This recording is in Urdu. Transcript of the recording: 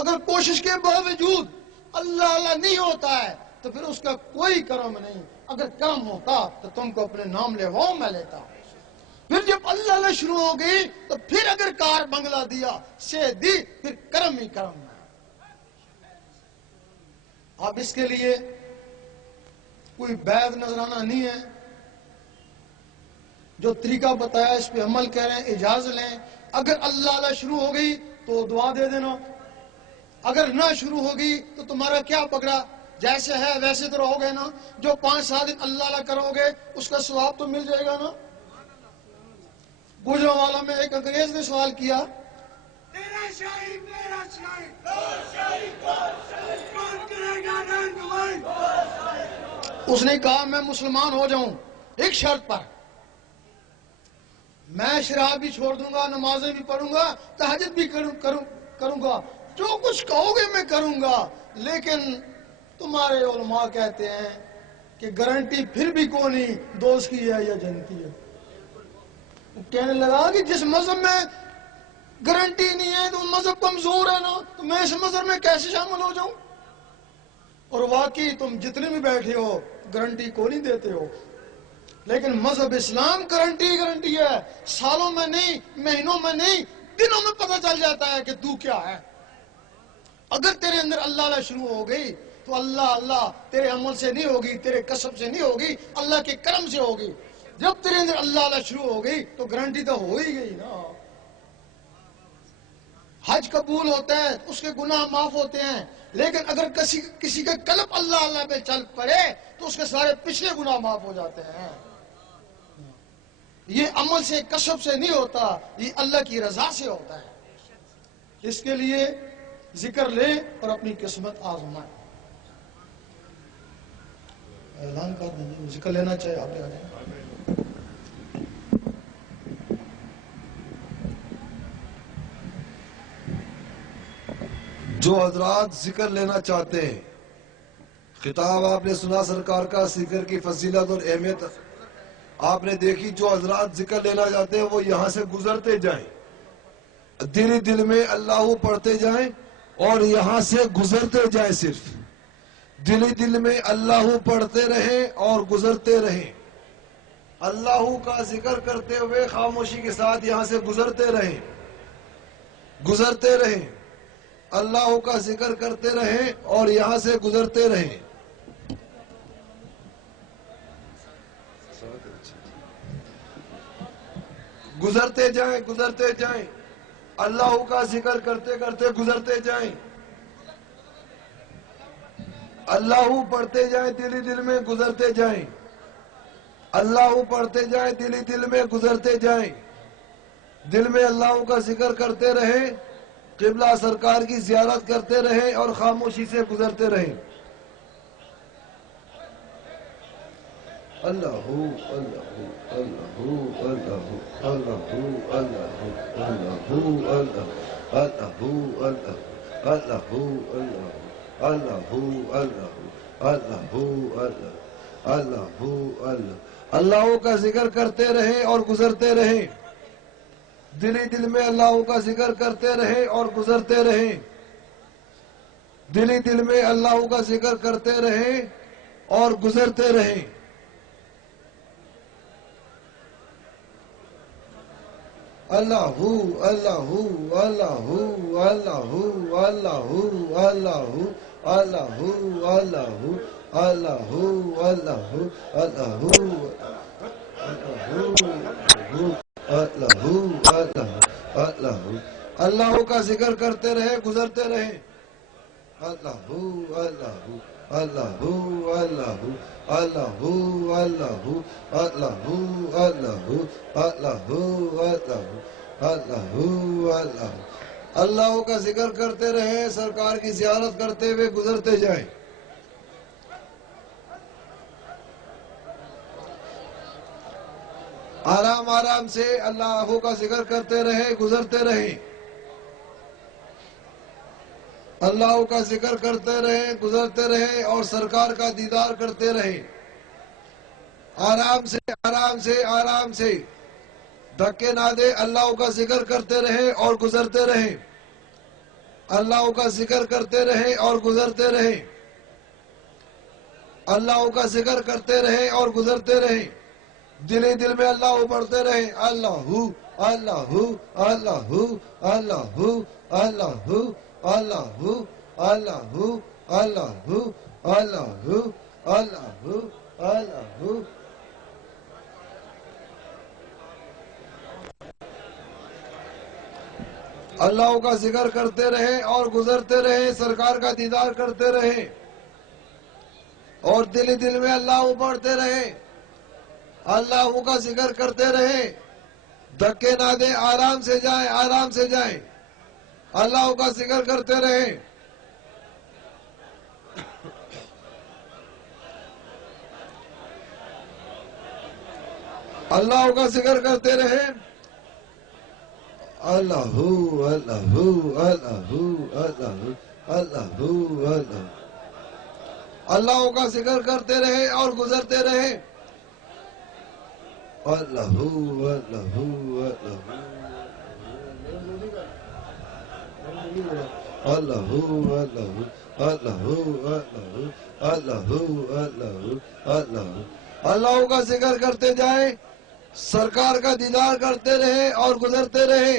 اگر کوشش کے باوجود اللہ اللہ نہیں ہوتا ہے تو پھر اس کا کوئی کرم نہیں. اگر کرم ہوتا تو تم کو اپنے نام لے میں لیتا. پھر جب اللہ اللہ شروع ہو گئی تو پھر اگر کار بنگلہ دیا سے دی پھر کرم ہی کرم ہے. اب اس کے لیے کوئی بیعت نظرانہ نہیں ہے. جو طریقہ بتایا اس پہ عمل کریں, اجازت لیں. اگر اللہ اللہ شروع ہو گئی تو دعا دے دینا, اگر نہ شروع ہوگی تو تمہارا کیا پکڑا, جیسے ہے ویسے تو رہو گے نا. جو 5-7 دن اللہ اللہ کرو گے اس کا ثواب تو مل جائے گا نا. گجروں والا میں ایک انگریز نے سوال کیا, تیرا شاہی میرا شاہی کون کرے گا رنگ. اس نے کہا میں مسلمان ہو جاؤں ایک شرط پر, میں شراب بھی چھوڑ دوں گا, نمازیں بھی پڑھوں گا, تہجد بھی کروں گا, جو کچھ کہو گے میں کروں گا. لیکن تمہارے علماء کہتے ہیں کہ گارنٹی پھر بھی کون نہیں, دوست کی ہے یا جنتی ہے. کہنے لگا کہ جس مذہب میں گارنٹی نہیں ہے تو مذہب کمزور ہے نا, تو میں اس مذہب میں کیسے شامل ہو جاؤں. اور واقعی تم جتنے بھی بیٹھے ہو گارنٹی کو نہیں دیتے ہو, لیکن مذہب اسلام گارنٹی ہے. سالوں میں نہیں, مہینوں میں نہیں, دنوں میں پتہ چل جاتا ہے کہ تو کیا ہے. اگر تیرے اندر اللہ اللہ شروع ہو گئی تو اللہ اللہ تیرے عمل سے نہیں ہوگی, تیرے کسب سے نہیں ہوگی, اللہ کے کرم سے ہوگی. جب تیرے اندر اللہ اللہ شروع ہو گئی تو گارنٹی تو ہو ہی گئی نا. حج قبول ہوتا ہے, اس کے گناہ معاف ہوتے ہیں, لیکن اگر کسی کا قلب اللہ اللہ پہ چل پڑے تو اس کے سارے پچھلے گناہ معاف ہو جاتے ہیں. یہ عمل سے کسب سے نہیں ہوتا, یہ اللہ کی رضا سے ہوتا ہے. اس کے لیے ذکر لے اور اپنی قسمت آزمائے. اعلان کر دیں, ذکر لینا چاہے آپ آ جائیں. جو حضرات ذکر لینا چاہتے ہیں, خطاب آپ نے سنا سرکار کا, ذکر کی فضیلت اور اہمیت آپ نے دیکھی. جو حضرات ذکر لینا چاہتے ہیں وہ یہاں سے گزرتے جائیں, دل میں اللہ پڑھتے جائیں اور یہاں سے گزرتے جائیں. صرف دل میں اللہ پڑھتے رہیں اور گزرتے رہیں. اللہ کا ذکر کرتے ہوئے خاموشی کے ساتھ یہاں سے گزرتے رہیں. اللہ کا ذکر کرتے رہیں اور یہاں سے گزرتے رہیں. گزرتے جائیں. اللہ کا ذکر کرتے کرتے گزرتے جائیں. اللہ پڑھتے جائیں, دل میں گزرتے جائیں. اللہ پڑھتے جائیں, دل میں گزرتے جائیں. دل میں اللہ کا ذکر کرتے رہیں, قبلہ سرکار کی زیارت کرتے رہیں اور خاموشی سے گزرتے رہیں. اللہ اللہ اللہ اللہ اللہ اللہ اللہ اللہ اللہ. اللہ کا ذکر کرتے رہیں اور گزرتے رہیں. دل میں اللہ کا ذکر کرتے رہیں اور گزرتے رہیں. دل میں اللہ کا ذکر کرتے رہیں اور گزرتے رہیں. اللہ اللہ اللہ اللہ اللہ اللہ اللہ اللہ اللہ. اللہ کا ذکر کرتے رہے, گزرتے رہے. اللہ اللہ اللہ اللہ اللہ اللہ اللہ اللہ اللہ اللہ. اللہ کا ذکر کرتے رہے, سرکار کی زیارت کرتے ہوئے گزرتے جائیں. آرام آرام سے اللہ کا ذکر کرتے رہے, گزرتے رہے. اللہ کا ذکر کرتے رہے, گزرتے رہے اور سرکار کا دیدار کرتے رہے. آرام سے آرام سے آرام سے, دھکے نہ دے. اللہ کا ذکر کرتے رہے اور گزرتے رہے. اللہ کا ذکر کرتے رہے اور گزرتے رہے، اللہ کا ذکر کرتے رہے اور گزرتے رہے، دل ہی دل میں اللہ پڑھتے رہے، اللہ اللہ اللہ اللہ اللہ اللہ اللہ اللہ اللہ اللہ اللہ۔ اللہ کا ذکر کرتے رہے اور گزرتے رہے، سرکار کا دیدار کرتے رہے اور دل ہی دل میں اللہ پڑھتے رہے، اللہ کا ذکر کرتے رہے، دھکے نہ دیں، آرام سے جائیں، آرام سے جائیں، اللہ کا ذکر کرتے رہے، اللہ کا ذکر کرتے رہے، اللہ اللہ اللہ اللہ اللہ اللہ، اللہ کا ذکر کرتے رہے اور گزرتے رہے، اللہ اللہ اللہ اللہ اللہ اللہ اللہ، اللہ کا ذکر کرتے جائیں، سرکار کا دیدار کرتے رہے اور گزرتے رہے،